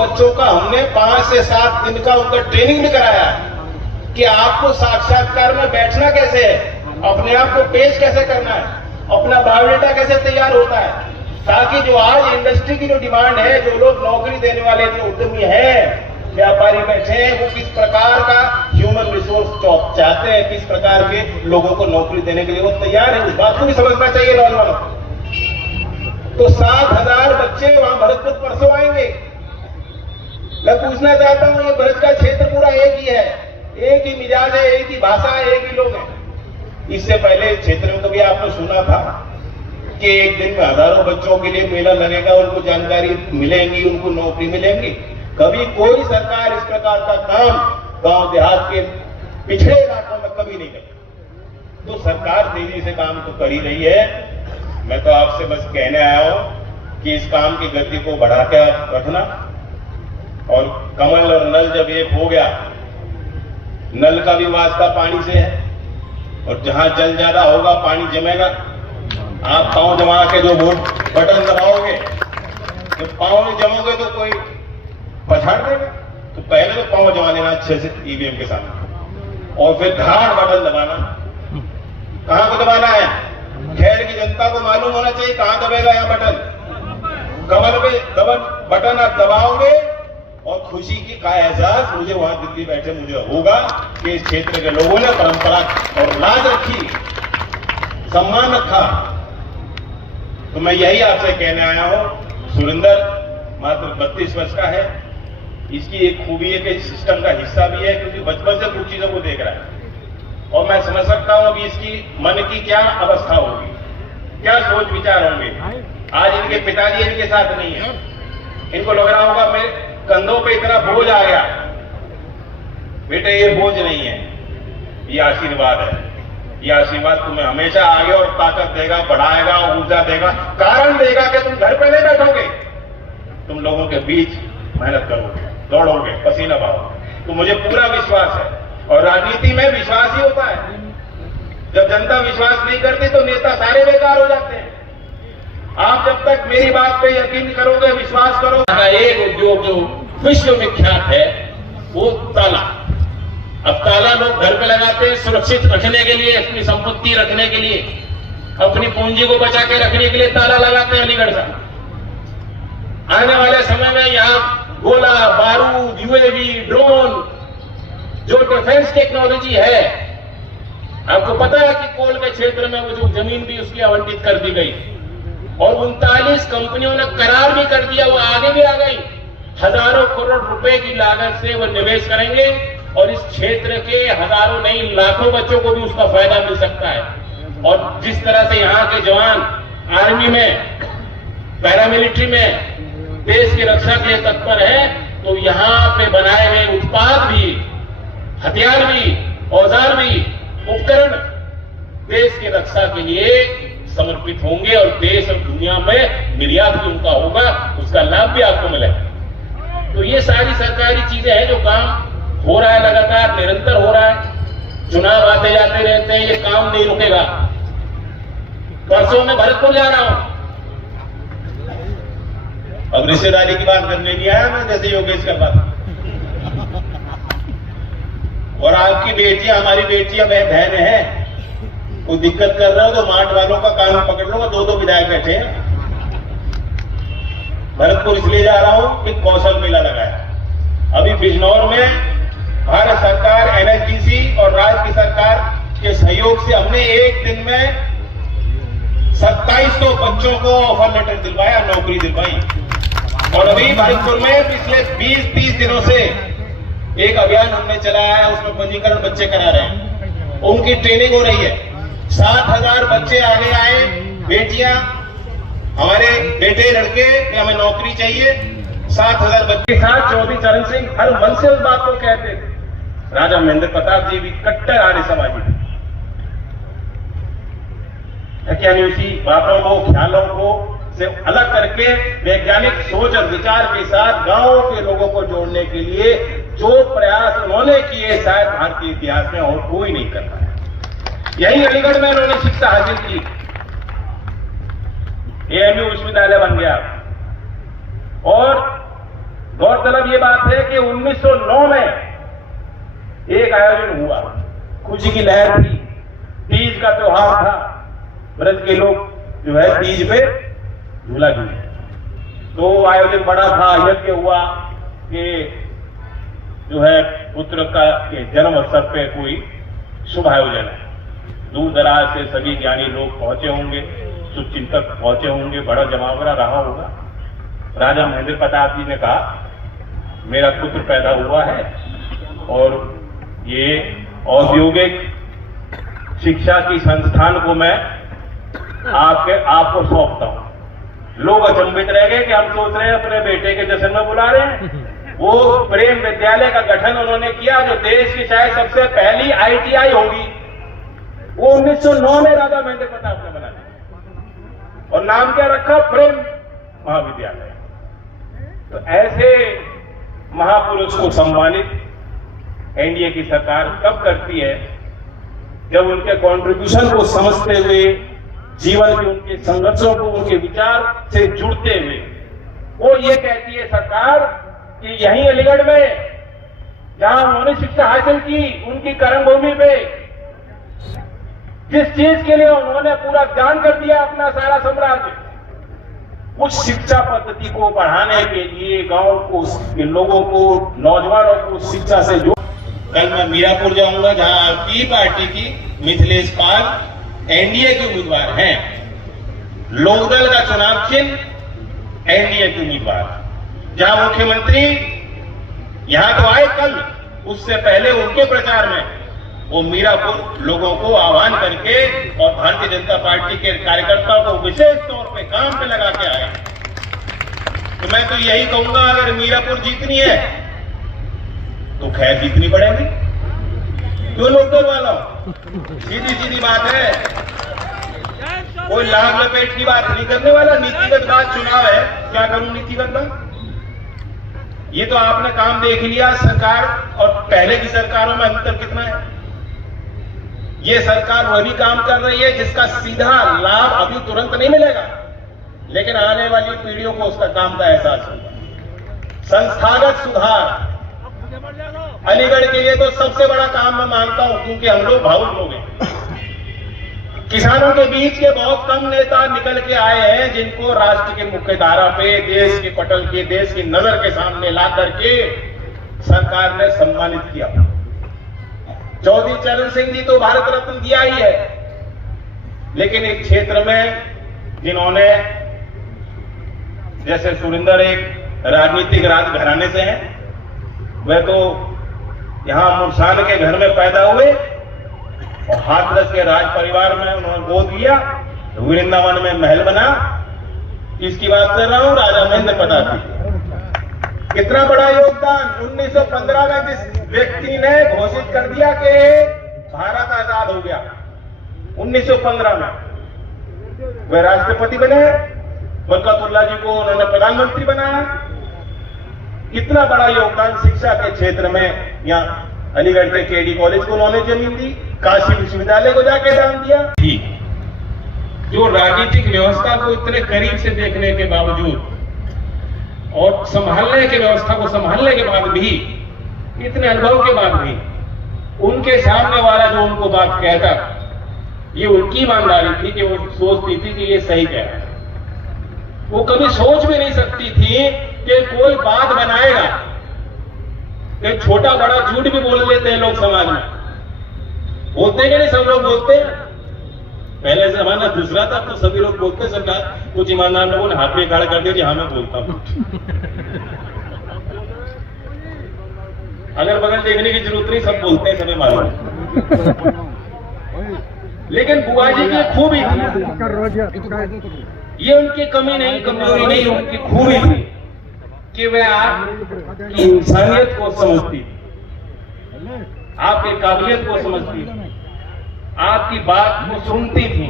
बच्चों का हमने 5 से 7 दिन का उनका ट्रेनिंग भी कराया कि आपको साक्षात्कार में बैठना कैसे है, अपने आप को पेश कैसे करना है, अपना बायोडाटा कैसे तैयार होता है, ताकि जो आज इंडस्ट्री की जो डिमांड है, जो लोग नौकरी देने वाले जो उद्यमी हैं, व्यापारी बैठे हैं, वो किस प्रकार का ह्यूमन रिसोर्स चाहते हैं, किस प्रकार के लोगों को नौकरी देने के लिए वो तैयार है, उस बात को भी समझना चाहिए नौजवानों को। तो 7,000 बच्चे वहां भरतपुर परसों आएंगे। मैं पूछना चाहता हूं, ये भरत का क्षेत्र पूरा एक ही है, एक ही मिजाज है, एक ही भाषा है, एक ही लोग हैं। इससे पहले इस क्षेत्र में कभी आपने सुना था कि एक दिन में हजारों बच्चों के लिए मेला लगेगा, उनको जानकारी मिलेंगी, उनको नौकरी मिलेंगी? कभी कोई सरकार इस प्रकार का काम गांव देहात के पिछड़े इलाकों में कभी नहीं करी। तो सरकार तेजी से काम तो कर ही रही है। मैं तो आपसे बस कहने आया हूं कि इस काम की गति को बढ़ा के रखना, और कमल और नल जब एक हो गया, नल का भी वास्ता पानी से है, और जहां जल ज्यादा होगा पानी जमेगा। आप पांव जमा के जो वोट बटन दबाओगे, जब पांव में जमोगे तो कोई पछाड़ देगा। तो पहले तो पांव जमा लेना अच्छे से ईवीएम के साथ, और फिर धाड़ बटन दबाना। कहां को दबाना है? खैर की जनता को मालूम होना चाहिए कहां दबेगा यह बटन। कमल पे बटन आप दबाओगे और खुशी की का एहसास मुझे वहां दिल्ली बैठे मुझे होगा कि इस क्षेत्र के लोगों ने परंपरा और लाज रखी, सम्मान रखा। तो मैं यही आपसे कहने आया हूं। सुरेंद्र मात्र 32 वर्ष का है। इसकी एक खूबी है कि सिस्टम का हिस्सा भी है, क्योंकि बचपन से कुछ चीजों को देख रहा है, और मैं समझ सकता हूं अभी इसकी मन की क्या अवस्था होगी, क्या सोच विचार होंगे। आज इनके पिताजी इनके साथ नहीं है, इनको लग रहा होगा मेरे कंधों पे इतना बोझ आ गया। बेटे ये बोझ नहीं है, ये आशीर्वाद है। ये आशीर्वाद तुम्हें हमेशा आगे और ताकत देगा, बढ़ाएगा, ऊर्जा देगा, कारण देगा कि तुम घर पे नहीं बैठोगे, तुम लोगों के बीच मेहनत करोगे, दौड़ोगे, पसीना बहाओगे। तो मुझे पूरा विश्वास है, और राजनीति में विश्वास ही होता है। जब जनता विश्वास नहीं करती तो नेता सारे बेकार हो जाते हैं। आप जब तक मेरी बात पे यकीन करोगे, विश्वास करोगे। एक उद्योग जो विश्व विख्यात है वो ताला। अब ताला लोग घर पे लगाते हैं सुरक्षित रखने के लिए, अपनी संपत्ति रखने के लिए, अपनी पूंजी को बचा के रखने के लिए ताला लगाते हैं अलीगढ़ का। आने वाले समय में यहाँ गोला बारूद, यूएवी, ड्रोन, जो डिफेंस टेक्नोलॉजी है, आपको पता है कि कोल के क्षेत्र में वो जो जमीन भी उसकी आवंटित कर दी गई, और 39 कंपनियों ने करार भी कर दिया, वो आगे भी आ गई। हजारों करोड़ रुपए की लागत से वो निवेश करेंगे, और इस क्षेत्र के हजारों नहीं लाखों बच्चों को भी उसका फायदा मिल सकता है। और जिस तरह से यहाँ के जवान आर्मी में, पैरामिलिट्री में देश की रक्षा के लिए तत्पर है, तो यहाँ पे बनाए गए उत्पाद भी, हथियार भी, औजार भी, उपकरण देश की रक्षा के लिए समर्पित होंगे, और देश और दुनिया में निर्यात भी उनका होगा, उसका लाभ भी आपको मिलेगा। तो ये सारी सरकारी चीजें हैं, जो काम हो रहा है, लगातार निरंतर हो रहा है। चुनाव आते जाते रहते हैं, ये काम नहीं रुकेगा। परसों में भरतपुर जा रहा हूं। अब रिश्तेदारी की बात करने नहीं आया मैं, जैसे योगेश कर रहा था। और आपकी बेटियां, हमारी बेटियां, बहनें हैं, कोई दिक्कत कर रहे हो तो मार्ट वालों का कान पकड़ लो। 2 विधायक बैठे हैं। भरतपुर इसलिए जा रहा हूं कि कौशल मेला लगाया। अभी बिजनौर में भारत सरकार, एनएचपीसी और राज्य की सरकार के सहयोग से हमने एक दिन में 2700 बच्चों को ऑफर लेटर दिलवाया, नौकरी दिलवाई। और अभी भरतपुर में पिछले 20-30 दिनों से एक अभियान हमने चलाया है, उसमें पंजीकरण बच्चे करा रहे हैं, उनकी ट्रेनिंग हो रही है। 7,000 बच्चे आगे आए, बेटियां, हमारे बेटे लड़के, हमें नौकरी चाहिए। 7,000 बच्चे के साथ चौधरी चरण सिंह हर मन से उस बात को कहते थे। राजा महेंद्र प्रताप जी भी कट्टर आर्य समाजी थे। यानी उसी बातों को, ख्यालों को से अलग करके वैज्ञानिक सोच और विचार के साथ गांवों के लोगों को जोड़ने के लिए जो प्रयास उन्होंने किए, शायद भारतीय इतिहास में और कोई नहीं कर पाया। यही अलीगढ़ में उन्होंने शिक्षा हासिल की, एएमयू विश्वविद्यालय बन गया, और गौरतलब ये बात है कि 1909 में एक आयोजन हुआ, खुशी की लहर थी, तीज का त्योहार था, ब्रज के लोग जो है तीज पे झूला झूले, तो आयोजन बड़ा था, यज्ञ हुआ कि जो है पुत्र का के जन्म अवसर पे कोई शुभ आयोजन है। दूर दराज से सभी ज्ञानी लोग पहुंचे होंगे, शुभचिंतक पहुंचे होंगे, बड़ा जमावड़ा रहा होगा। राजा महेंद्र प्रताप जी ने कहा मेरा पुत्र पैदा हुआ है और ये औद्योगिक शिक्षा की संस्थान को मैं आपको सौंपता हूं। लोग अचंभित रह गए कि हम सोच रहे हैं अपने बेटे के जश्न में बुला रहे हैं। वो प्रेम विद्यालय का गठन उन्होंने किया जो देश की शायद सबसे पहली ITI होगी, वो 1909 में राजा महेंद्र प्रताप ने बनाया और नाम क्या रखा, प्रेम महाविद्यालय। तो ऐसे महापुरुष को सम्मानित एनडीए की सरकार कब करती है, जब उनके कंट्रीब्यूशन को समझते हुए, जीवन के उनके संघर्षों को उनके विचार से जुड़ते हुए वो ये कहती है सरकार कि यहीं अलीगढ़ में जहां उन्होंने शिक्षा हासिल की, उनकी कर्मभूमि पे जिस चीज के लिए उन्होंने पूरा दान कर दिया अपना सारा साम्राज्य, उस शिक्षा पद्धति को बढ़ाने के लिए गांव को, लोगों को, नौजवानों को शिक्षा से जोड़। कल मैं मीरापुर जाऊंगा जहां आपकी पार्टी की मिथिलेश पाल एनडीए के उम्मीदवार हैं। लोकदल का चुनाव चिन्ह एनडीए के उम्मीदवार, जहां मुख्यमंत्री यहां तो आए कल, उससे पहले उनके प्रचार में वो मीरापुर लोगों को आह्वान करके और भारतीय जनता पार्टी के कार्यकर्ताओं को विशेष तौर पे काम पे लगा के आए। तो मैं तो यही कहूंगा, अगर मीरापुर जीतनी है तो खैर जीतनी पड़ेगी, क्यों लोकदल वाला, सीधी सीधी बात है, कोई लाभ लपेट की बात नहीं करने वाला। नीतिगत बात चुनाव है, क्या करूं नीतिगत बात, ये तो आपने काम देख लिया। सरकार और पहले की सरकारों में अंतर कितना है। ये सरकार वह भी काम कर रही है जिसका सीधा लाभ अभी तुरंत नहीं मिलेगा, लेकिन आने वाली पीढ़ियों को उसका काम का एहसास होगा। संस्थागत सुधार अलीगढ़ के लिए तो सबसे बड़ा काम मैं मानता हूं, क्योंकि हम लोग भावुक लोग हैं। किसानों के बीच के बहुत कम नेता निकल के आए हैं जिनको राष्ट्र के मुख्य धारा पे, देश के पटल के, देश की नजर के सामने ला करके सरकार ने सम्मानित किया। चौधरी चरण सिंह जी तो भारत रत्न दिया ही है, लेकिन एक क्षेत्र में जिन्होंने, जैसे सुरिंदर एक राजनीतिक राजघराने से हैं, वह तो यहां मुरसान के घर में पैदा हुए और हाथरस के राज परिवार में उन्होंने गोद लिया, वृंदावन में महल बना। इसकी बात कर रहा हूं, राजा महेंद्र प्रताप जी। कितना बड़ा योगदान 1915 में जिस व्यक्ति ने घोषित कर दिया कि भारत आजाद हो गया, 1915 में वह राष्ट्रपति बने, बरकतुल्लाह जी को उन्होंने प्रधानमंत्री बनाया। कितना बड़ा योगदान शिक्षा के क्षेत्र में, यहाँ अलीगढ़ के केडी कॉलेज को उन्होंने जमीन दी, काशी विश्वविद्यालय को जाके दान दिया। जो राजनीतिक व्यवस्था को इतने करीब से देखने के बावजूद और संभालने की व्यवस्था को संभालने के बाद भी, इतने अनुभव के बाद भी, उनके सामने वाला जो उनको बात कहता, ये उनकी ईमानदारी थी कि वो सोचती थी कि ये सही कह रहा है। वो कभी सोच भी नहीं सकती थी कि कोई बात बनाएगा। एक छोटा बड़ा झूठ भी बोल लेते हैं लोग समाज में, बोलते हैं कि नहीं, सब लोग बोलते हैं। पहले जमाना दूसरा था तो सभी लोग बोलते, सरकार कुछ ईमानदार लोगों ने हाथ में खड़ा कर दिया, हाँ मैं बोलता हूं। अगर बगल देखने की जरूरत नहीं, सब बोलते हैं, सभी मालूम है। लेकिन बुआ जी की खूबी थी, ये उनकी कमी नहीं, कमजोरी नहीं, उनकी खूबी थी कि वे आपकी इंसानियत को समझती थी, आपकी काबिलियत को समझती थी, आपकी बात को सुनती थी।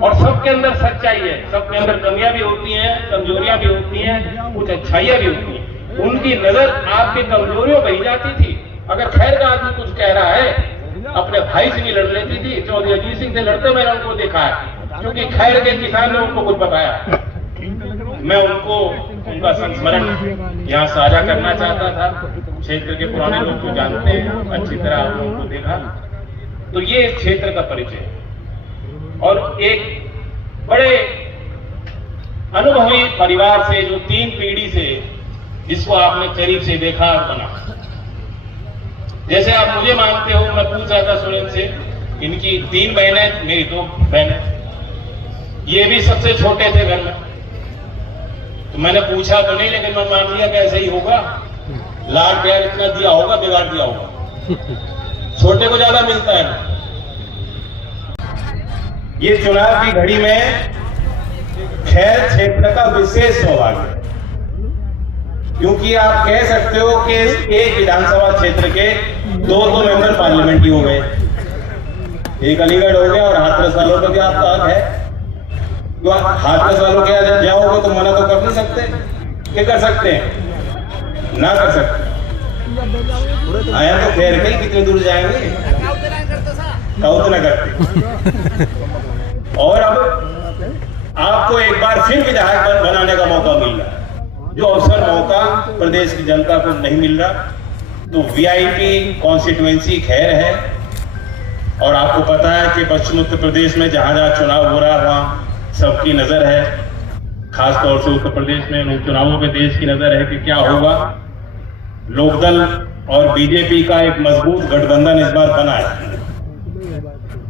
और सबके अंदर सच्चाई है, सबके अंदर कमियां भी होती हैं, कमजोरियां भी होती हैं, कुछ अच्छाइयां भी होती हैं। उनकी नजर आपकी कमजोरियों पर ही जाती थी। अगर खैर का आदमी कुछ कह रहा है, अपने भाई से भी लड़ लेती थी। चौधरी अजीत सिंह से लड़ते मैंने उनको देखा है, क्योंकि खैर के किसान ने उनको कुछ बताया। मैं उनको उनका संस्मरण यहाँ साझा करना चाहता था। क्षेत्र के पुराने लोग जो जानते हैं, अच्छी तरह आप लोगों को देखा, तो ये इस क्षेत्र का परिचय और एक बड़े अनुभवी परिवार से, जो 3 पीढ़ी से, जिसको आपने करीब से देखा और बना। जैसे आप मुझे मानते हो, मैं पूछ रहा था सुरेंद्र से, इनकी 3 बहनें, मेरी 2 बहनें, ये भी सबसे छोटे थे घर में, तो मैंने पूछा तो नहीं, लेकिन मैं मान लिया कि ऐसे ही होगा, लाड प्यार इतना दिया होगा, बिगाड़ दिया होगा, छोटे को ज्यादा मिलता है। ये चुनाव की घड़ी में खैर क्षेत्र का विशेष सौभाग्य है, क्योंकि आप कह सकते हो कि एक विधानसभा क्षेत्र के 2 मेंबर पार्लियामेंट ही हो गए, एक अलीगढ़ हो गया और हाथरस वालों का भी आपका हक है। तो हाथरस वालों के यहाँ जाओगे तो मना तो कर नहीं सकते, क्या कर सकते हैं? ना कर सकते। आया तो खैर कहीं कितनी दूर जाएंगे, उतना करते। और अब आपको एक बार फिर विधायक बनाने का मौका मिल रहा है, जो अवसर मौका प्रदेश की जनता को नहीं मिल रहा। तो वीआईपी कॉन्स्टिट्यूएंसी खैर है, और आपको पता है कि पश्चिम उत्तर प्रदेश में जहां जहां चुनाव हो रहा है वहां सबकी नजर है, खासतौर से उत्तर प्रदेश में उन चुनावों पे देश की नजर है कि क्या होगा। लोकदल और बीजेपी का एक मजबूत गठबंधन इस बार बना है,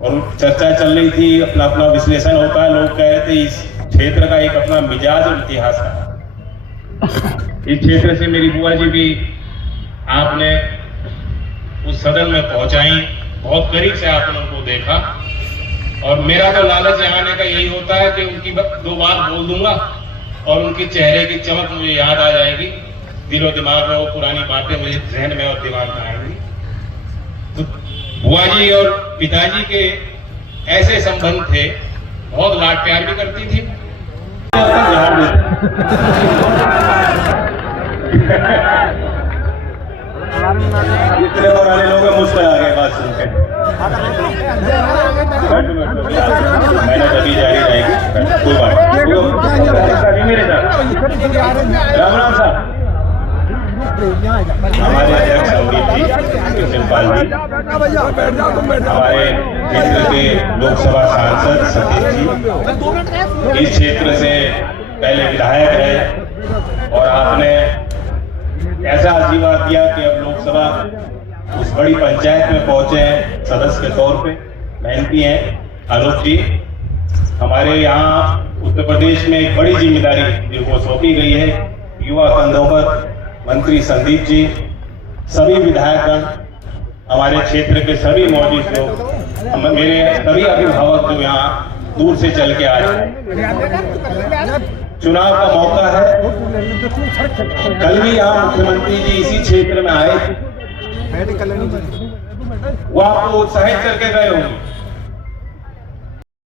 और चर्चा चल रही थी, अपना अपना विश्लेषण होता है, लोग कह रहे थे इस क्षेत्र का एक अपना मिजाज और इतिहास है। इस क्षेत्र से मेरी बुआ जी भी आपने उस सदन में पहुंचाई, बहुत करीब से आपने उनको देखा, और मेरा तो लालच आने का यही होता है कि उनकी 2 बात बोल दूंगा और उनके चेहरे की चमक मुझे याद आ जाएगी, दिलो दिमाग में वो पुरानी बातें मुझे जहन में और दिमाग में आएंगी। तो बुआ जी और पिताजी के ऐसे संबंध थे, बहुत लाड प्यार भी करती थी। इतने पुराने लोग मुझसे आ गए बात सुनकर, मैंने कभी जारी रहेगी, कोई बात नहीं मेरे साथ। राम राम साहब, हमारे अध्यक्ष संदीप जी, कृष्णपाल जी, हमारे क्षेत्र के लोकसभा सांसद सतीश जी, इस क्षेत्र से पहले विधायक रहे, और आपने ऐसा आशीर्वाद दिया कि अब लोकसभा उस बड़ी पंचायत में पहुंचे हैं सदस्य के तौर पे। मेहनती हैं अनूप जी, हमारे यहाँ उत्तर प्रदेश में एक बड़ी जिम्मेदारी जिनको सौंपी गई है, युवा कंधों पर मंत्री संदीप जी, सभी विधायकगण, हमारे क्षेत्र के सभी मौजूद लोग, मेरे सभी अभिभावक जो यहाँ दूर से चल के आए हैं। चुनाव का मौका है, कल भी यहाँ मुख्यमंत्री जी इसी क्षेत्र में आए, वो आपको उत्साहित करके गए होंगे।